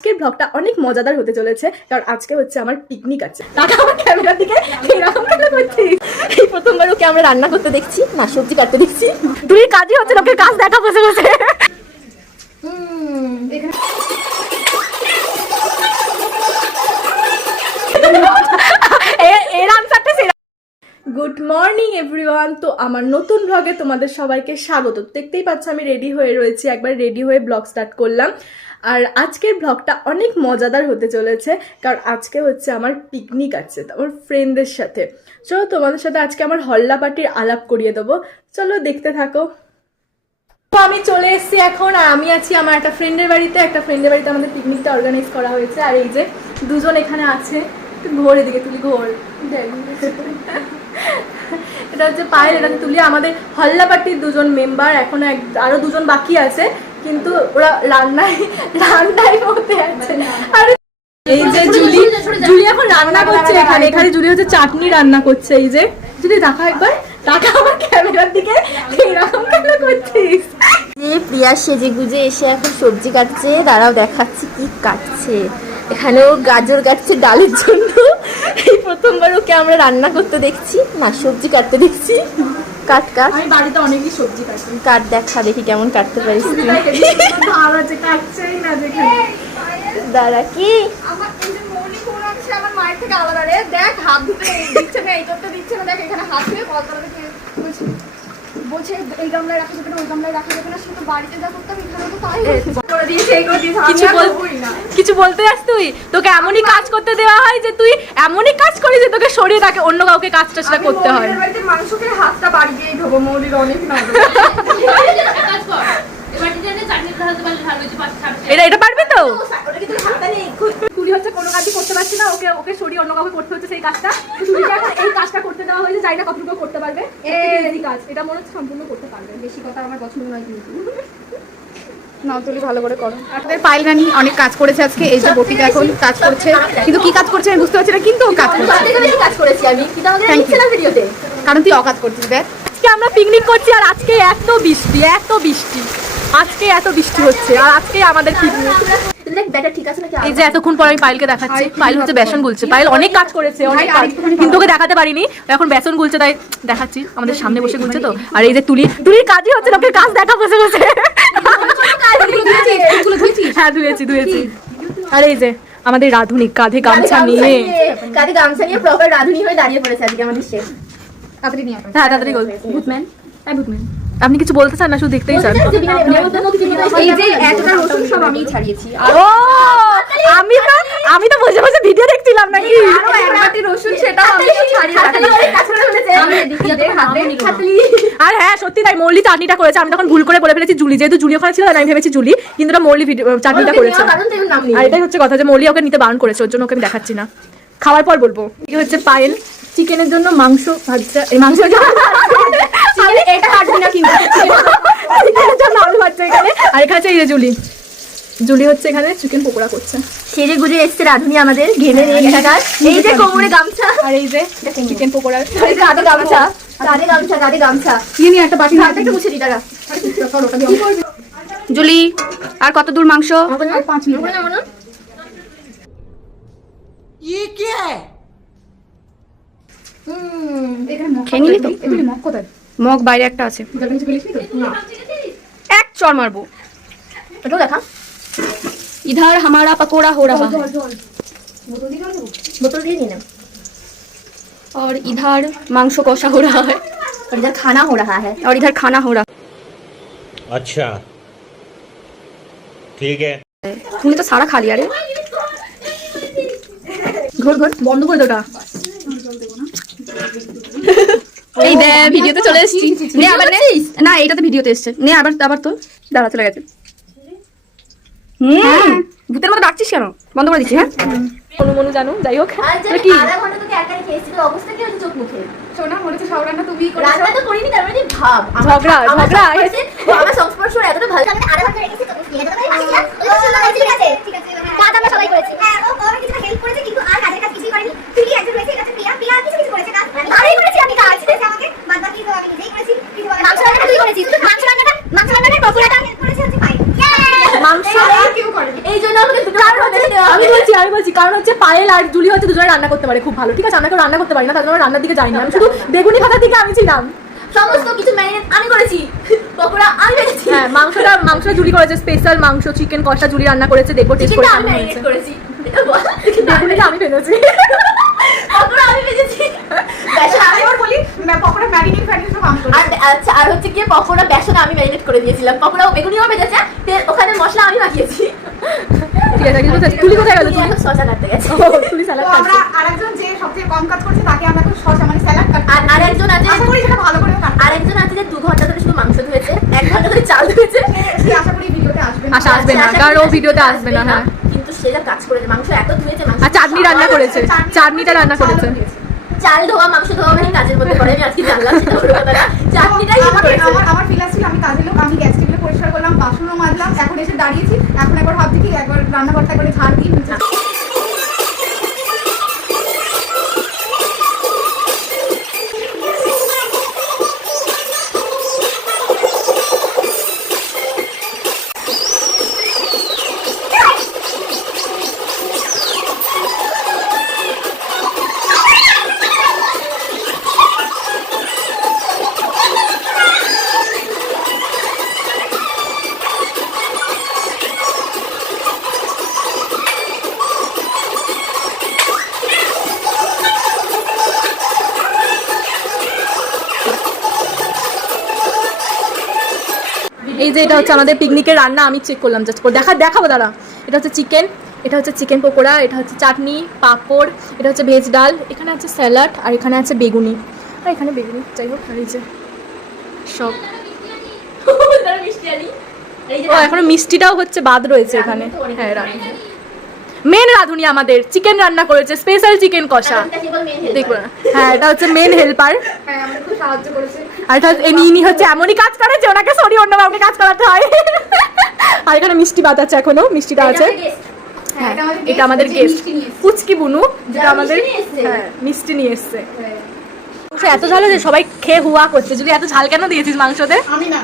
আজকের ব্লগটা অনেক মজাদার হতে চলেছে কারণ আজকে হচ্ছে আমার পিকনিক আছে। টাকা আমার ক্যামেরার দিকে এরকম কেন করছিস? এই প্রথমবার ওকে আমরা রান্না করতে দেখছি, না সবজি কাটতে দেখছি। তুই কাজই হচ্ছে লোকের কাজ দেখা বসে বসে। Good morning everyone. তো আমার নতুন ব্লগে তোমাদের সবাইকে স্বাগত। দেখতেই পাচ্ছ আমি রেডি হয়ে রয়েছি, একবার রেডি হয়ে ব্লগ স্টার্ট করলাম। আর আজকের ব্লগটা অনেক মজাদার হতে চলেছে কারণ আজকে হচ্ছে আমার পিকনিক আছে আমার ফ্রেন্ডদের সাথে। চলো তোমাদের সাথে আজকে আমার হল্লা পার্টির আলাপ করিয়ে দেবো, চলো দেখতে থাকো। তো আমি চলে এসেছি এখন, আর আমি আছি আমার একটা ফ্রেন্ডের বাড়িতে। একটা ফ্রেন্ডের বাড়িতে আমাদের পিকনিকটা অর্গানাইজ করা হয়েছে। আর এই যে দুজন এখানে আছে, ঘোর এদিকে তুলি, ঘোর। এটা হচ্ছে পায়েল, এটা তুলি। আমাদের হল্লা পার্টির দুজন মেম্বার, এখনো আরো দুজন বাকি আছে, কিন্তু ওরা রান্নায় মধ্যে আছে। আর এই যে জুলি এখন রান্না করছে এখানে। এখানে জুলি হচ্ছে চাটনি রান্না করছে। এই যে জুলি দেখা একবার, টাকা আমার ক্যামেরার দিকে এরকম কেন করছিস? প্রিয়া সেজে গুজে এসে এখন সবজি কাটছে, দাঁড়াও দেখাচ্ছি কি কাটছে। এখানেও গাজর কাটছে ডালের জন্য। এই প্রথমবার ওকে আমরা রান্না করতে দেখছি, না সবজি কাটতে দেখছি। কাট কাট, আমি বাড়িতে অনেকই সবজি কাটি। কাট দেখা দেখি কেমন কাটতে পারিস। দাঁড়া কি আমার এই যে মনি ফোন আছে আমার মায়ের থেকে আলাদা রে। দেখ হাত ধুতে দিচ্ছে না, এই করতে দিচ্ছে না। দেখ এখানে হাত ধুয়ে কল করে বলছে এই গামলায় রাখা যাবে না, ওই গামলায় রাখা যাবে না। শুধু বাড়িতে যা করতাম এখানে তো তাই করে দিয়েছে, এই করে দিয়েছে। কিছু বলতে যাস তুই? তোকে এমনই কাজ করতে দেওয়া হয় যে তুই এমনই কাজ করিস যে তোকে সরিয়ে তাকে অন্য কাউকে কাজটা সেটা করতে হয়। বাড়িতে মাংসকে হাতটা বাড়ি দিয়েই ধোবো, মৌলির অনেক না। এটা পারবে তো? তুই হচ্ছে কোনো কাজই করতে পারছি না, ওকে সরিয়ে অন্য কাউকে করতে হচ্ছে সেই কাজটা। তুইকে এখন এই কাজটা করতে দেওয়া হয়েছে, জানি না কতটুকু করতে পারবে। এই কাজ এটা মনে হচ্ছে সম্পূর্ণ করতে পারবে। বেশি কথা আমার পছন্দ নয় কিন্তু। নাও তুলি ভালো করে করো। আমাদের পায়েল রানী অনেক কাজ করেছে আজকে। এই যে বটিকা এখন কাজ করছে, কিন্তু কি কাজ করছে আমি বুঝতে পারছি না, কিন্তু ও কাজ করছে। কাজ করেছি আমি, কিন্তু আমাদের দেখছে না ভিডিওতে, কারণ তুই অকাজ করছিস। দেখ আজকে আমরা পিকনিক করছি, আর আজকে এত বৃষ্টি আজকে এত বৃষ্টি হচ্ছে, আর আজকে আমাদের পিকনিক। এই যে এতক্ষণ পর আমি পায়েলকে দেখাচ্ছি, পায়েল হচ্ছে বেসন গুলছে। পায়েল অনেক কাজ করেছে, অনেক কাজ, কিন্তু ওকে দেখাতে পারিনি। এখন বেসন গুলছে, তাই দেখাচ্ছি। আমাদের সামনে বসে গুলছে তো। আর এই যে তুলির কাজই হচ্ছে লোকের কাজ দেখা বসে বসে। হ্যাঁ ধুয়েছি। আর এই যে আমাদের রাধুনি কাঁধে গামছা নিয়ে প্রপার রাধুনি হয়ে দাঁড়িয়ে পড়েছে আজকে আমাদের শেফ। তাড়াতাড়ি নিয়ে হ্যাঁ তাড়াতাড়ি বল। ভূতম্যান, আপনি কিছু বলতে চান না, শুধু দেখতেই চান? এই যে এতটা রসুন সব আমিই ছাড়িয়েছি। ও আমি তো বসে বসে ভিডিও দেখছিলাম নাকি। আরো এক বাটি রসুন সেটা আমি ছাড়িয়ে আর হ্যাঁ সত্যি তাই, মৌলি চাটনিটা করেছে। আমি তখন ভুল করে বলে ফেলেছি জুলি, যেহেতু জুলি ওখানে ছিল না, আমি ভেবেছি জুলি, কিন্তু ওটা মৌলি চাটনিটা করেছে। আর এটাই হচ্ছে কথা যে মৌলি ওকে নিতে বারণ করেছে, ওর জন্য ওকে আমি দেখাচ্ছি না, খাওয়ার পর বলবো। এই হচ্ছে পায়েল চিকেনের জন্য মাংস ভাজছে, এই মাংস এটা কাটবি না কিন্তু চিকেনের জন্য আলু ভাজছে এখানে। আর এখানে হচ্ছে এই যে জুলি হচ্ছে এখানে চিকেন পকোড়া করছে। সেজে গুজে এসছে রাধুনি আমাদের, ঘেমে নিয়ে থাকার। এই যে কোমরে গামছা, আর এই যে চিকেন পকোড়া, কাঁধে গামছা নিয়ে নিয়ে একটা বাটি নিয়ে একটু মুছে দি দাঁড়া। জুলি আর কত দূর মাংস? 5 মিনিট। খেয়ে নিলি তো? মগ বাইরে একটা আছে, এক চড় মারবো। এটাও দেখা। इधर हमारा पकोड़ा हो रहा है बोतल দিয়ে নিন। और इधर मांस कौशा हो रहा है और इधर खाना हो रहा है। और इधर खाना हो रहा है। अच्छा ठीक है। तुमने तो सारा खा लिया रे। ঘোর বন্ধ করে দেওটা। এই দে ভিডিওতে চলে এসেছি। নে আবার নে, না এটাতে ভিডিওতে এসেছে। নে আবার তো দাঁড়া, চলে গেছে। ভূতের মতো ডাকছিস কেন? বন্ধ করে দিচ্ছি। হ্যাঁ মনু জানো, যাই হোক। কি আধা ঘন্টা তোকে একা রেখে এসেছি, তো অবস্থা কি হচ্ছে চোখ মুখে? সোনা মনে হচ্ছে সবরান্না তুমিই করেছো। রান্না তো করিনি, তার মানে ভাব ঝগড়া হয়েছে। আমার সংস্পর্শ এতটা ভালো, আমি আধা ঘন্টা রেখেছি তো মুখে। এটা তো ঠিক আছে কাজ আমরা সবাই করেছি। হ্যাঁ ও কিছু হেল্প করেছে, কিন্তু আর কাজের কাজ কিছুই করেনি। তুই একজন রয়েছে, এটা প্রিয়া কিছু করেছে কাজ। আমি করেছি, আমি কাজ আমাকে বাদ বাকি তো আমি নিজেই করেছি। মাংস রান্নাটা তুই করেছিস, মাংস রান্নাটা পকোড়াটা হেল্প করেছে হচ্ছে ভাই। মাংস কেউ করে, এই জন্য আমাকে দুটো আর হতে আমি বলছি কারণ হচ্ছে পায়েল আর জুলি হচ্ছে দুজনে রান্না করতে পারে খুব ভালো, ঠিক আছে? আমরা কেউ রান্না করতে পারি না, তার জন্য আমরা রান্নার দিকে যাই না, আমি শুধু বেগুনি ভাজা দিকে আমি ছিলাম। সমস্ত কিছু ম্যারিনেট আমি করেছি, পকোড়া আমি ভেজেছি। হ্যাঁ, মাংসটা জুলি করেছে, স্পেশাল মাংস চিকেন কষা জুলি রান্না করেছে, দেখো টেস্ট করে চিকেনটা আমি কেমন ম্যারিনেট হয়েছে। করেছি, এটা বল। বেগুনিটা আমি ভেজেছি, পকোড়া আমি ভেজেছি, বেসন আমি বলি পকোড়া ম্যারিনেট সব আমি করি। আর আচ্ছা আর হচ্ছে কি পকোড়া বেসন আমি ম্যারিনেট করে দিয়েছিলাম, পকোড়াও বেগুনিও ভেজেছে, ওখানে মশলা আমি মাখিয়েছি। ঠিক আছে? কিন্তু তুলি কোথায় গেল? তুই এখন শসা কাটতে গেছে। তুলি স্যালাড তো আমরা আরেকজন যে সবচেয়ে কম কাজ করছে তাকে আমরা এখন শসা মানে স্যালাড কাট। আর আরেকজন আছে, আশা করি সেটা ভালো করে কাটবে। আরেকজন আছে যে 2 ঘন্টা ধরে শুধু মাংস ধুয়েছে, 1 ঘন্টা ধরে চাল ধুয়েছে। সে আশা করি ভিডিওতে আসবে না। আশা আসবে না, কারণ ও ভিডিওতে আসবে না। হ্যাঁ, কিন্তু সে যা কাজ করেছে, মাংস এত ধুয়েছে, মাংস আর চাটনি রান্না করেছে, চাটনিটা রান্না করেছে। চাল ধোয়া মাংস ধোয়া মানে কাজের মধ্যে পড়ে, আমি আজকে জানলাম সেটা ওর কথা না, চাটনিটাই আমার করেছে। আমার ফিল ছিল আমি কাজের লোক, আমি গ্যাস টেবিলে পরিষ্কার করলাম, বাসনও মাজলাম, এখন এসে দাঁড়িয়েছি, এখন একবার ভাবছি কি একবার রান্নাঘরটা করে ঝাড় দিই নিচে। এই যে এটা হচ্ছে আমাদের পিকনিকের রান্না, আমি চেক করলাম জাস্ট করে দেখাবো দাঁড়া। এটা হচ্ছে চিকেন, এটা হচ্ছে চিকেন পকোড়া, এটা হচ্ছে চাটনি, পাঁপড়, এটা হচ্ছে ভেজ ডাল, এখানে আছে স্যালাড, আর এখানে আছে বেগুনি, আর এখানে বেগুনি, যাই হোক। আর এই যে সব, তার মিষ্টি আনি, এই যে ও এখনো মিষ্টিটাও হচ্ছে বাদ রয়েছে এখানে। হ্যাঁ, রাঁধুনি, মেন রাঁধুনি আমাদের চিকেন রান্না করেছে, স্পেশাল চিকেন কষা, দেখবো না। হ্যাঁ, এটা হচ্ছে মেন হেল্পার, হ্যাঁ আমাদের খুব সাহায্য করেছে। আর এটা ইনি হচ্ছে এমনই কাজ করে যে ওনাকে সরি অন্য কাউকে কাজ করাতে হয়। আর এখানে মিষ্টি বাতাচ্ছে, এখনো মিষ্টিটা আছে। হ্যাঁ, এটা আমাদের গেস্ট পুচকি বুনু, যেটা আমাদের হ্যাঁ মিষ্টি নিয়ে এসছে। এত ঝাল যে সবাই খেয়ে হুয়া করছে। যদি এত ঝাল কেন দিয়েছিস মাংসতে? আমি না,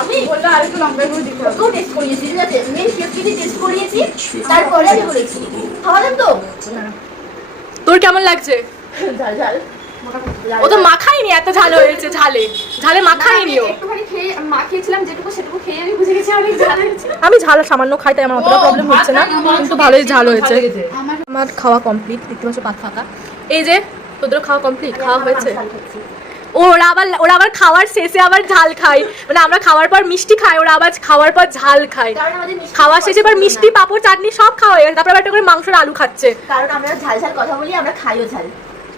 আমি বললো আর একটু লম্বা করে দিতে হবে। ওকেও টেস্ট করিয়েছি, ঠিক আছে? মেন শেফকে টেস্ট করিয়েছি, তারপরে আমি বলেছি খাওয়ালাম তো তোর কেমন লাগছে? ঝাল ঝাল। ও তো মাখাইনি, এত ঝাল হয়েছে, ঝালে মাখাইনি ও। একটুখানি খেয়ে মাখিয়েছিলাম যেটুকু সেটুকু খেয়ে আমি বুঝে গেছি অনেক ঝাল হয়েছে। আমি ঝাল সামান্য খাই, তাই আমার অতটা প্রবলেম হচ্ছে না, কিন্তু ভালোই ঝাল হয়েছে। আমার খাওয়া কমপ্লিট, দেখতে পাচ্ছ পাত ফাঁকা। এই যে তোদের খাওয়া কমপ্লিট, খাওয়া হয়েছে। ওরা আবার খাওয়ার শেষে আবার ঝাল খায়, মানে আমরা খাওয়ার পর মিষ্টি খাই, ওরা আবার খাওয়ার পর ঝাল খায়। কারণ আমাদের মিষ্টি খাওয়া শেষে এবার মিষ্টি পাঁপড় চাটনি সব খাওয়া হয়ে গেছে, তারপর আবার একটা করে মাংসের আলু খাচ্ছে। কারণ আমরা ঝাল ঝাল কথা বলি, আমরা খাইও ঝাল।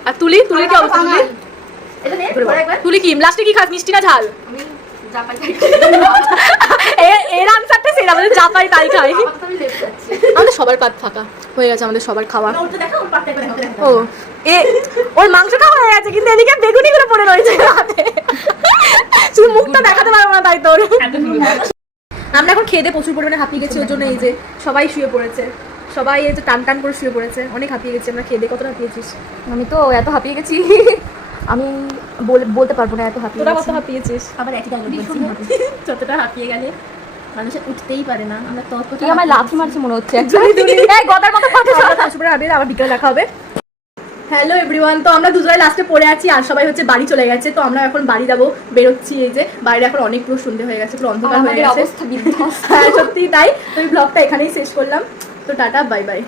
আর তুলির কি অবস্থা? এটা নে পরে একবার তুলি কি লাস্টে কি খাস, মিষ্টি না ঝাল? আমি জাপাই খাই। এর আনসারটা সেটা, আমাদের জাপাই তাই খাই। আপাতত আমি লেট যাচ্ছি। আমাদের সবার পাত ফাঁকা হয়ে গেছে, আমাদের সবার খাওয়া। ওটা দেখা, ওর পাতে করে দেখা। ও ওর মাংস খাওয়া হয়ে গেছে, কিন্তু এদিকে বেগুনি গুলো পড়ে রয়েছে হাতে, শুধু মুখটা দেখাতে পারবো না তাই তোর। আমরা এখন খেয়ে দিয়ে প্রচুর পরিমাণে হাঁপিয়ে গেছি, ওর জন্য এই যে সবাই শুয়ে পড়েছে, সবাই এই যে টান টান করে শুয়ে পড়েছে, অনেক হাঁপিয়ে গেছি আমরা খেয়ে দিয়ে। কতটা হাঁপিয়েছিস? আমি তো এত হাঁপিয়ে গেছি, আমি বলতে পারবো না এত হাঁপিয়ে তোরা গেছি। কত হাঁপিয়েছিস? আবার একই ডায়লগ বলছি, যতটা হাঁপিয়ে গেলে মানুষের উঠতেই পারে না, আমরা ততটা তুই আমার লাথি মারছি মনে হচ্ছে actually। এই গদার মতো কথা বল। আবার বিকেলে দেখা হবে। হ্যালো এভরিওয়ান, তো আমরা দুজনে লাস্টে পড়ে আছি, আর সবাই হচ্ছে বাড়ি চলে গেছে। তো আমরা এখন বাড়ি যাবো, বেরোচ্ছি। এই যে বাইরে এখন অনেক পুরো সন্ধে হয়ে গেছে, পুরো অন্ধকার হয়ে আমাদের গেছে। অবস্থা বিধ্বস্ত। হ্যাঁ সত্যি তাই। তো এই ব্লগটা এখানেই শেষ করলাম। তো টাটা, বাই বাই।